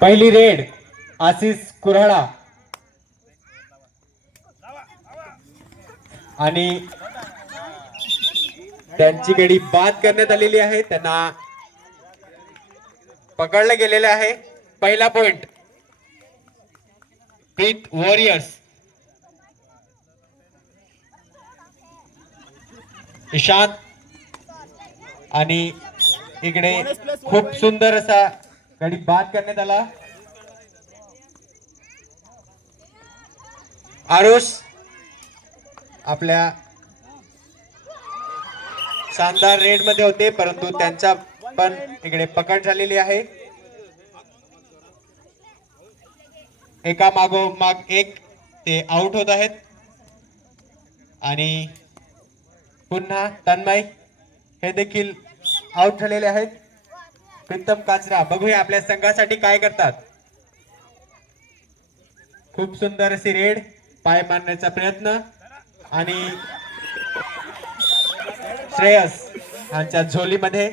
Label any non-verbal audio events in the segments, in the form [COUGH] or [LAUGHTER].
पहिली रेड आशिष कुऱ्हाडा. आणि त्यांची गडी बाद करण्यात आलेली आहे. त्यांना पकडलं गेलेलं आहे. पहिला पॉइंट. प्रीत वॉरियर्स ईशांत आणि इकडे खूप सुंदर असा गाडी बाद करण्यात आला. आरुष आपल्या शानदार रेडमध्ये होते परंतु त्यांचा पण इकडे पकड झालेली आहे. एका मागोमाग एक ते आउट होत आहेत. आणि पुन्हा तन्मय. हे देखील आउट झालेले आहेत. प्रीतम काचरा बघूया आपल्या संघासाठी काय करतात. खूप सुंदर अशी रेड पाय मारण्याचा प्रयत्न. आणि श्रेयस यांच्या झोलीमध्ये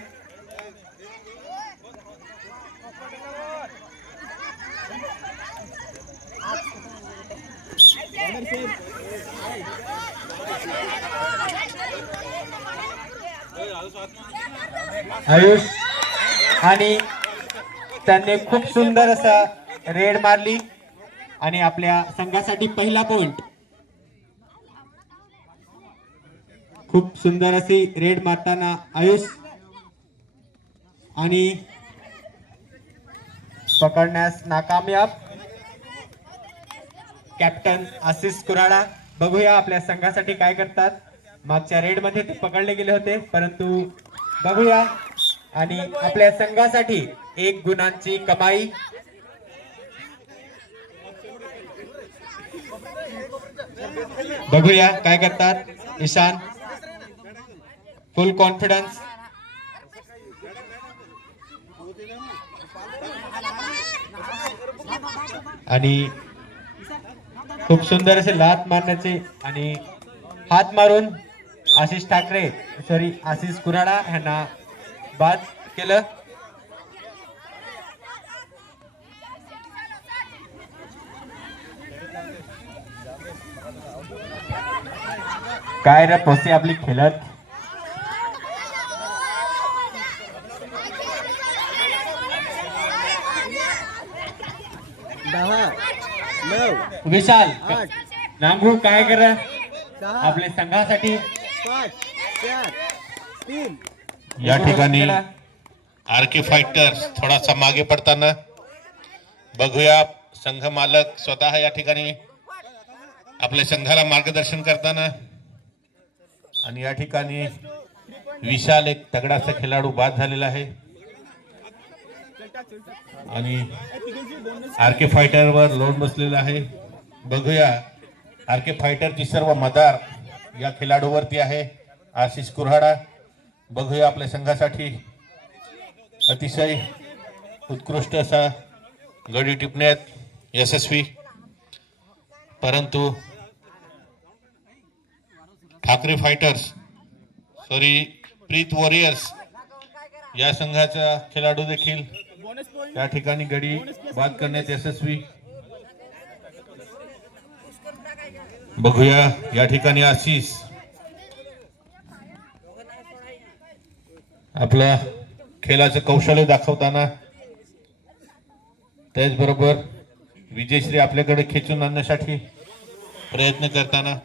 आयुष आणि त्यांनी खूप सुंदर असा रेड मारली आणि आपल्या संघासाठी पहिला पॉइंट. खूप सुंदर अशी रेड मारताना आयुष आणि पकडण्यास नाकामयाब कॅप्टन आशिष कुराडा बघूया आपल्या संघासाठी काय करतात. मागच्या रेडमध्ये ते पकडले गेले होते परंतु बघूया. आणि आपल्या संघासाठी एक गुणांची कमाई. बघूया काय करतात. ईशान फुल कॉन्फिडन्स आणि खूप सुंदर असे लात मारण्याचे आणि हात मारून आशिष ठाकरे सॉरी आशिष कुराडा यांना बाद केलं. काय रे पोसे आपली खेळत? विशाल नांगू काय कर? आपल्या संघासाठी या ठिकाणी आर के फायटर्स थोडासा मागे पडताना बघूया संघ मालक स्वतः या ठिकाणी आपल्या संघाला मार्गदर्शन करताना. आणि या ठिकाणी विशाल एक तगडाचा खेळाडू बाद झालेला आहे. आणि आर के फायटर वर लोड बसलेला आहे. बघूया आर के फायटरची सर्व मदार या खेळाडूवरती आहे. आशिष कुऱ्हाडा. बघूया आपल्या संघासाठी. अतिशय उत्कृष्ट असा गडी टिपण्यात यशस्वी. परंतु Thakare fighters sorry Preet warriors या संघाचा खेळाडू देखील या ठिकाणी गडी बाद करण्यात यशस्वी. बघूया या ठिकाणी आशिष. आपलं खेळाचं कौशल्य दाखवताना त्याचबरोबर विजयश्री आपल्याकडे खेचून आणण्यासाठी प्रयत्न करताना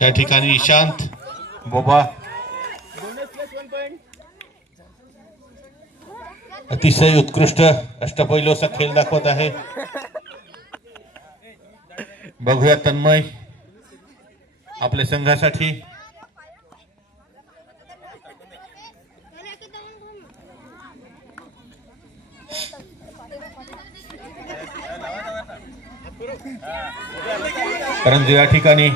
या ठिकाणी ईशांत बोबा अतिशय उत्कृष्ट अष्टपैलू असा खेळ दाखवत आहे. बघूया तन्मय. आपल्या संघासाठी. परंतु या ठिकाणी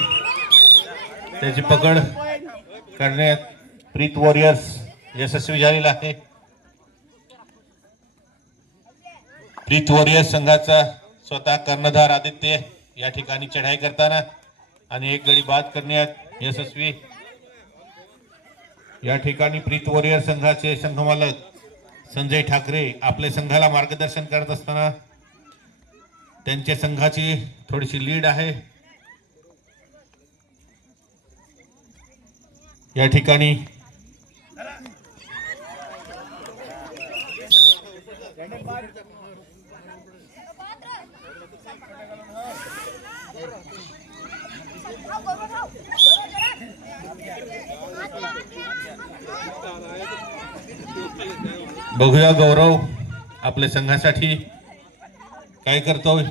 त्याची पकड करण्यात प्रीत वॉरियर्स यशस्वी झालेला आहे. प्रीत वॉरियर्स संघाचा स्वतः कर्णधार आदित्य या ठिकाणी चढाई करताना आणि एक गडी बाद करण्यात यशस्वी. या ठिकाणी प्रीत वॉरियर संघाचे संघमालक संजय ठाकरे आपल्या संघाला मार्गदर्शन करत असताना त्यांच्या संघाची थोडीशी लीड आहे. या ठिकाणी बघूया गौरव आपल्या संघासाठी काय करतोय?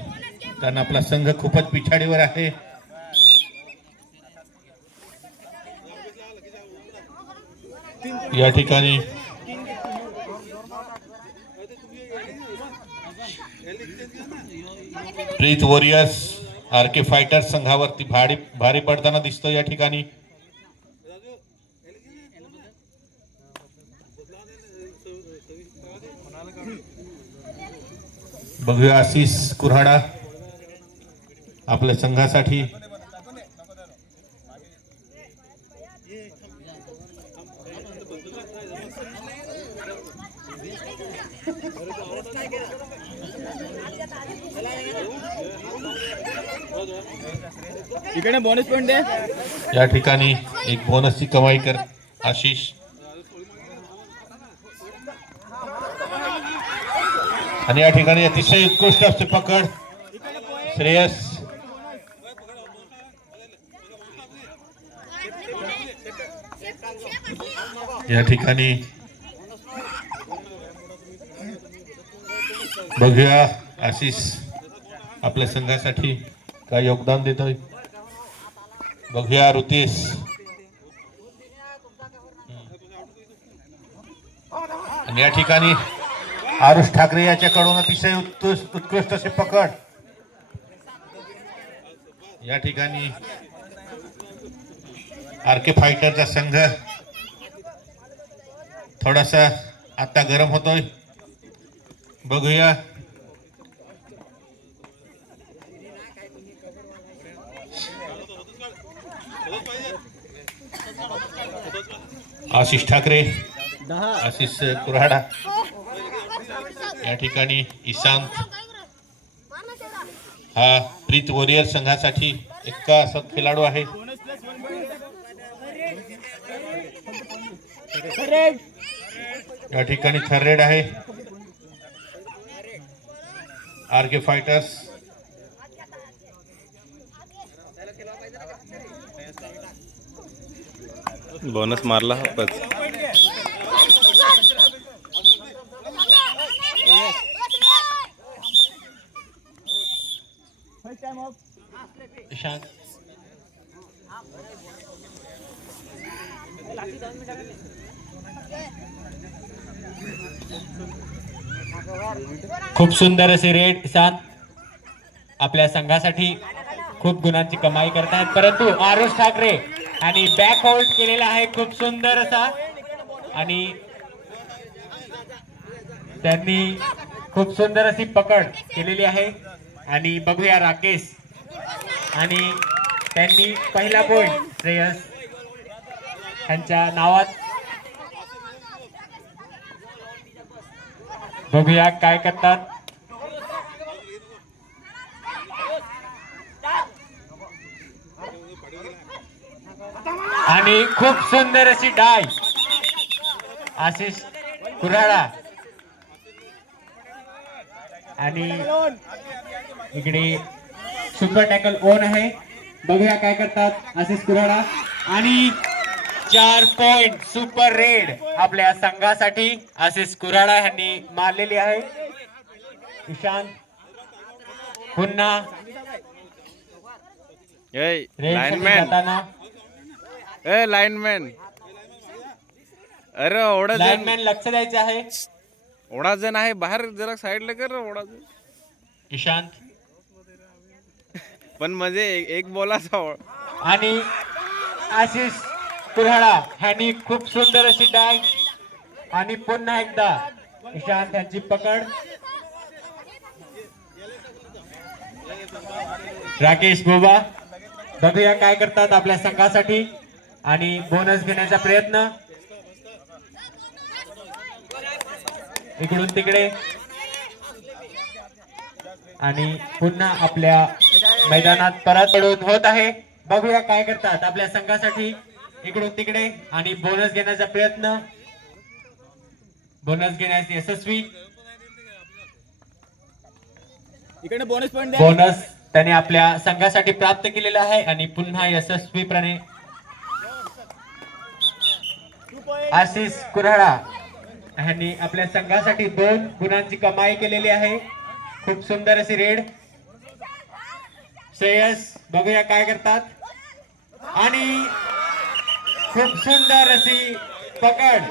कारण आपला संघ खूपच पिछाडीवर आहे. या ठिकाणी Preet warriors R K fighters संघावरती भारी भारी पडताना दिसतो या ठिकाणी. बघूया आशिष कुऱ्हाडा आपल्या संघासाठी. [LAUGHS] इकडे बोनस पॉईंट दे. या ठिकाणी एक बोनसची कमाई कर आशिष. आणि या ठिकाणी अतिशय उत्कृष्ट असते पकड. श्रेयस. या ठिकाणी बघूया आशिष आपल्या संघासाठी. काय योगदान देतोय बघूया ऋतेश आणि या ठिकाणी आरुष ठाकरे याच्याकडून अतिशय उत्कृष्ट उत्कृष्ट असे पकड. या ठिकाणी आर के फायटरचा संघ थोडासा आता गरम होतोय. बघूया. आशिष ठाकरे आशिष कुऱ्हाडा. या ठिकाणी ईशांत हा प्रीत वॉरियर संघासाठी इतका असा खेळाडू आहे. या ठिकाणी थर्रेड आहे. R K fighters. बोनस मारला बस खूप सुंदर असे रेड शांत आपल्या संघासाठी खूप गुणांची कमाई करतायत. परंतु आरुष ठाकरे आणि बॅक होल्ड केलेला आहे खूप सुंदर असा. आणि त्यांनी खूप सुंदर अशी पकड केलेली आहे. आणि बघूया राकेश. आणि त्यांनी पहिला पॉइंट श्रेयस यांच्या नावात. बघूया काय करतात. आणि खूप सुंदर अशी डाय. आशिष कुऱ्हाडा. आणि इकडे सुपर टॅकल ओन आहे. बघूया काय करतात आशिष कुऱ्हाडा. आणि चार पॉइंट सुपर रेड आपल्या संघासाठी आशिष कुऱ्हाडा यांनी मारलेली आहे. ईशांत पुन्हा. ए लाईनमॅन अरे ओढा लाईनमॅन लक्ष द्यायचं आहे. ओढा जण आहे. बाहेर जरा साईडला कर ओढा ईशांत. पण म्हणजे एक- एक बोलाचा ओढ आणि आशिष कुऱ्हाडा ह्यांनी खूप सुंदर अशी डाय आणि पुन्हा एकदा ईशांत यांची पकड. राकेश बोबा बघूया काय करतात आपल्या संघासाठी. आणि बोनस घेण्याचा प्रयत्न. इकडून तिकडे. आणि पुन्हा आपल्या मैदानात परत पडून होत आहे. बघूया काय करतात आपल्या संघासाठी. इकडून तिकडे आणि बोनस घेण्याचा प्रयत्न. बोनस घेण्यास यशस्वी. बोनस त्याने आपल्या संघासाठी प्राप्त केलेला आहे आणि पुन्हा यशस्वीपणे टू पॉईंट आशिष कुऱ्हाळा यांनी आपल्या संघासाठी दोन गुणांची कमाई केलेली आहे. खूप सुंदर अशी रेड. श्रेयस बघूया काय करतात. आणि खूप सुंदर अशी पकड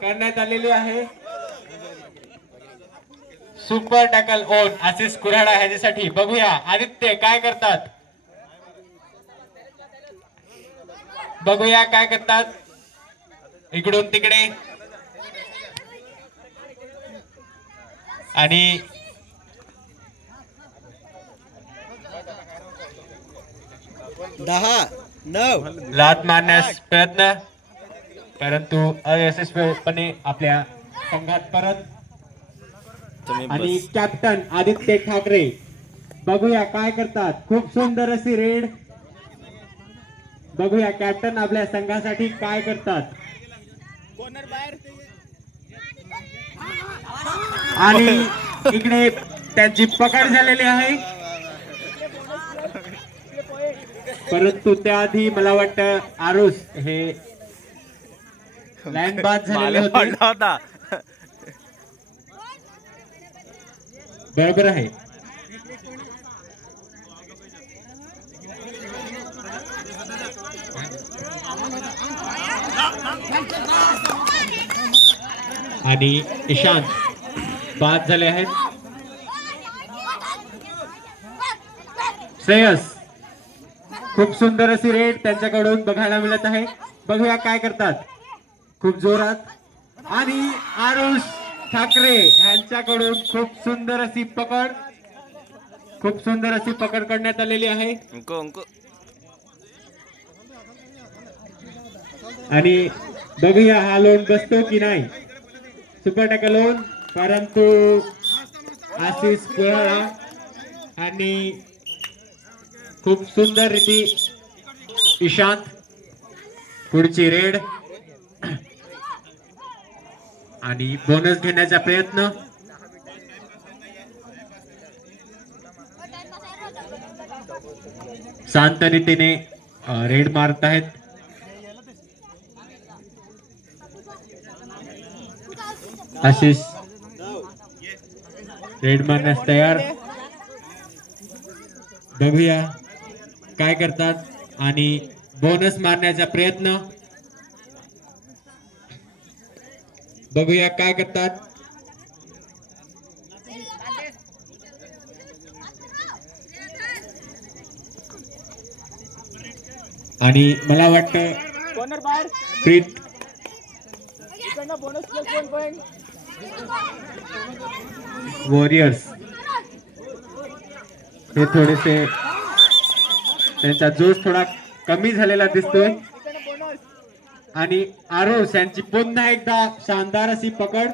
करण्यात आलेली आहे. Super tackle on Ashish Kurhada ह्याच्यासाठी. बघूया आदित्य काय करतात. बघूया काय करतात. इकडून तिकडे. आणि दहा नऊ. लात मारण्यास प्रयत्न. परंतु अयशस्वीपणे आपल्या संघात परत. आणि कॅप्टन आदित्य ठाकरे बघूया काय करतात. खूप सुंदर अशी रेड बघूया कॅप्टन आपल्या संघासाठी काय करतात. आणि इकडे त्यांची पकड झालेली आहे. परंतु त्याआधी मला वाटतं आरुष हे लाईन बाद झालेले होते. पडला होता. बरोबर आहे. आणि ईशांत बाद झाले आहेत. श्रेयस खूप सुंदर अशी रेड त्यांच्याकडून बघायला मिळत आहे. बघूया काय करतात. खूप जोरात. आणि आरुष ठाकरे यांच्याकडून खूप सुंदर अशी पकड. खूप सुंदर अशी पकड करण्यात आलेली आहे. आणि बघूया हा लोन बसतो की नाही. सुपर टॅकल परंतु आशिष कुराळा आणि खूप सुंदर रीती ईशांत पुढची रेड. आणि बोनस घेण्याचा प्रयत्न. शांत रीतीने रेड मारत आहेत. आशिष. रेड मारण्यास तयार. बघूया काय करतात आणि बोनस मारण्याचा प्रयत्न. बघूया काय करतात. आणि मला वाटतं प्रीत. वॉरियर्स. हे थोडेसे त्यांचा जोश थोडा कमी झालेला दिसतोय. आणि आरोस यांची पुन्हा एकदा शानदार अशी पकड.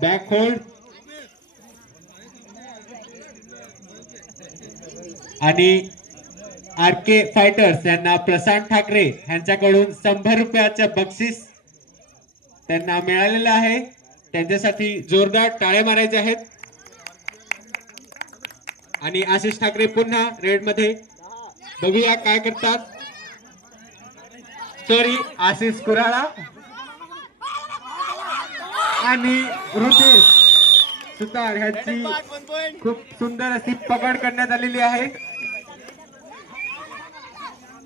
बॅक होल्ड आणि आर के फायटर्स यांना प्रशांत ठाकरे यांच्याकडून शंभर रुपयाचं बक्षीस त्यांना मिळालेलं आहे. त्यांच्यासाठी जोरदार टाळे मारायचे आहेत. आणि आशिष ठाकरे पुन्हा रेडमध्ये बघूया काय करतात. सॉरी आशिष कुराळा आणि रुतेश सुतार ह्याची खूप सुंदर अशी पकड करण्यात आलेली आहे.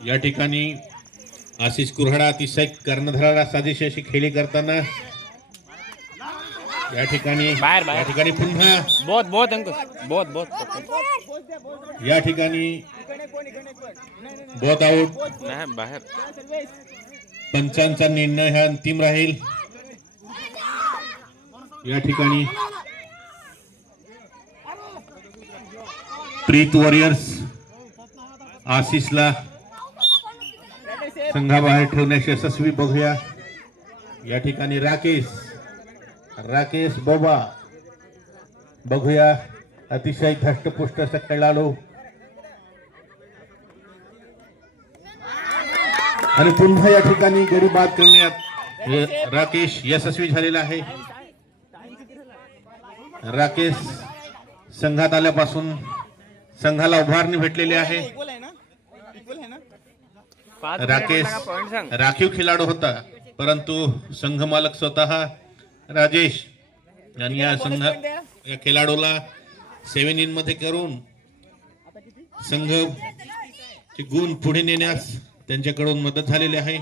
या ठिकाणी आशिष कुऱ्हाडा अतिशय कर्णधाराला साजेशी अशी खेळी करताना या ठिकाणी बाहेर, बाहेर. या ठिकाणी पुन्हा बहुत बहुत अंको बहुत बहुत. या ठिकाणी इकडे कोण नाही बाहेर. पंचांचा निर्णय हा अंतिम राहील. या ठिकाणी प्रीत वॉरियर्स आशिषला संघाबाहेर ठेवण्यास यशस्वी बघूया. या ठिकाणी राकेश राकेश बोबा बघूया अतिशय धष्टपुष्ट असा खेळाडू आणि पुन्हा या ठिकाणी गडी बाद करण्यात राकेश यशस्वी झालेला आहे. राकेश संघात आल्यापासून संघाला उभारणी भेटलेली आहे. राकेश राखीव खेळाडू होता परंतु संघ मालक स्वतः राजेश आणि या संघा या खेळाडूला सेव्हन इनमध्ये करून संघ चे गुण पुढे नेण्यास त्यांच्याकडून मदत झालेली आहे.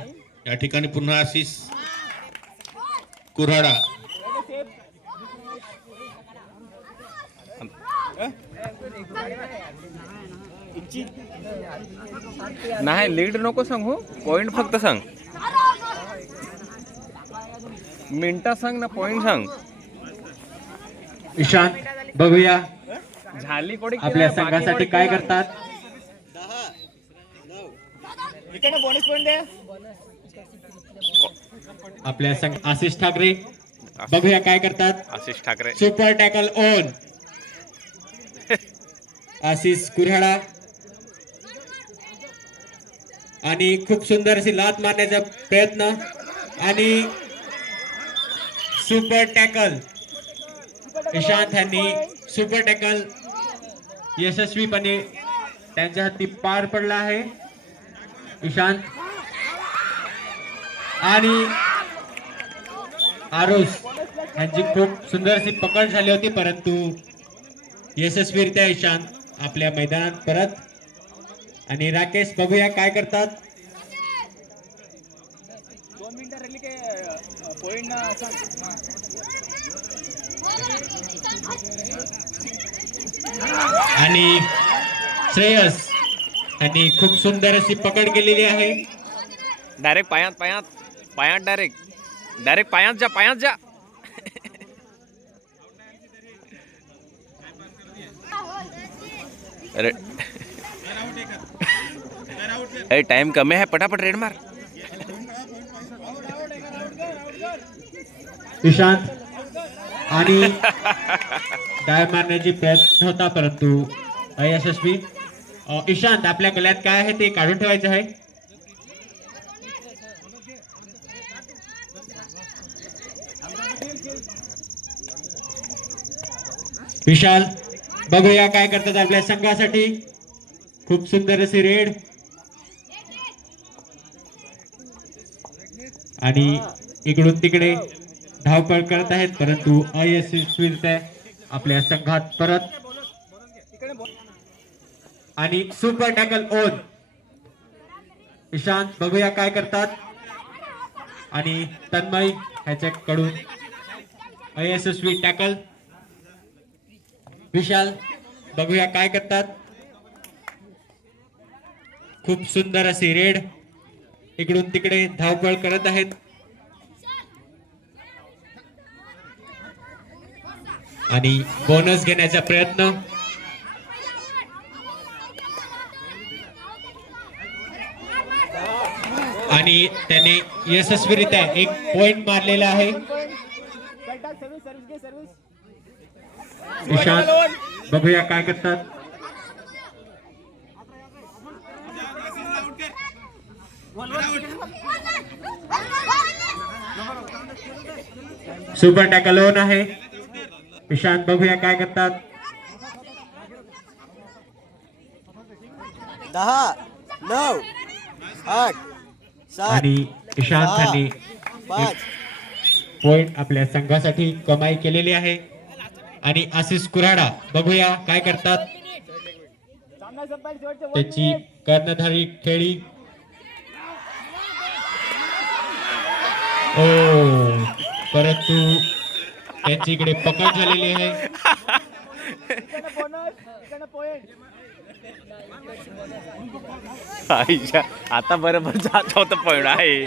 या ठिकाणी पुन्हा आशिष कुऱ्हाडा. नाही लीड नको सांगू. पॉइंट फक्त सांग. मिनिटा सांग ना पॉइंट सांग. ईशांत बघूया. झाली कोणी आपल्या संघासाठी काय करतात? आपल्या संघ आशिष ठाकरे बघूया काय करतात. Ashish Thakare. Super tackle on Ashish Kurhada. आणि खूप सुंदर अशी लात मारण्याचा प्रयत्न. आणि सुपर टॅकल इशांत यांनी सुपर टॅकल यशस्वीपणे त्यांच्या हाती पार पडला आहे. इशांत. आणि आरुष यांची खूप सुंदर अशी पकड झाली होती परंतु यशस्वीरित्या इशांत आपल्या मैदानात परत. आणि राकेश बघूया काय करतात. काय पॉईंट ना आणि श्रेयस यांनी खूप सुंदर अशी पकड केलेली आहे. डायरेक्ट पायात पायात. पायात डायरेक्ट डायरेक्ट पायात जा पायात जा. अरे. अरे टाइम कमी आहे. पटापट रेड मार. ईशांत आणि डाय मारण्याची प्रयत्न होता परंतु अयशस्वी. ईशांत आपल्या गळ्यात काय आहे ते काढून ठेवायचं आहे. विशाल बघूया काय करतात आपल्या संघासाठी. खूप सुंदर असे रेड. आणि इकडून तिकडे. धावपळ करत आहेत परंतु अयशस्वीरित्या आपल्या संघात परत. आणि सुपर टॅकल ओन ईशांत बघूया काय करतात. आणि तन्मय ह्याच्याकडून अयशस्वी टॅकल विशाल बघूया काय करतात. खूप सुंदर अशी रेड इकडून तिकडे धावपळ करत आहेत. आणि बोनस घेण्याचा प्रयत्न. आणि त्याने यशस्वीरित्या एक पॉइंट मारलेला आहे. चल ईशांत बघूया काय करतात. सुपर टॅकल आहे. ईशांत बघूया काय करतात. दहा नऊ आठ आणि ईशांत यांनी पाच. पॉइंट आपल्या संघासाठी कमाई केलेली आहे. आणि आशिष कुराडा बघूया काय करतात. त्याची. कर्णधारी खेळी. ओ परंतु त्यांची इकडे पकड झालेली आहे. आईच्या आता बरोबर जात होतं पॉइंट आहे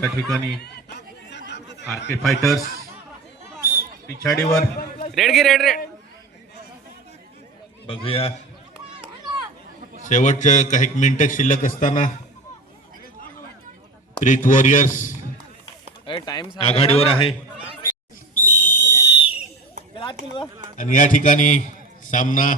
त्या ठिकाणी आरके फायटर्स पिछाडीवर. रेड घे रेड रेड. बघूया. शेवटचे काही मिनिटं शिल्लक असताना. त्रित वॉरियर्स आघाडीवर आहे. आणि या ठिकाणी सामना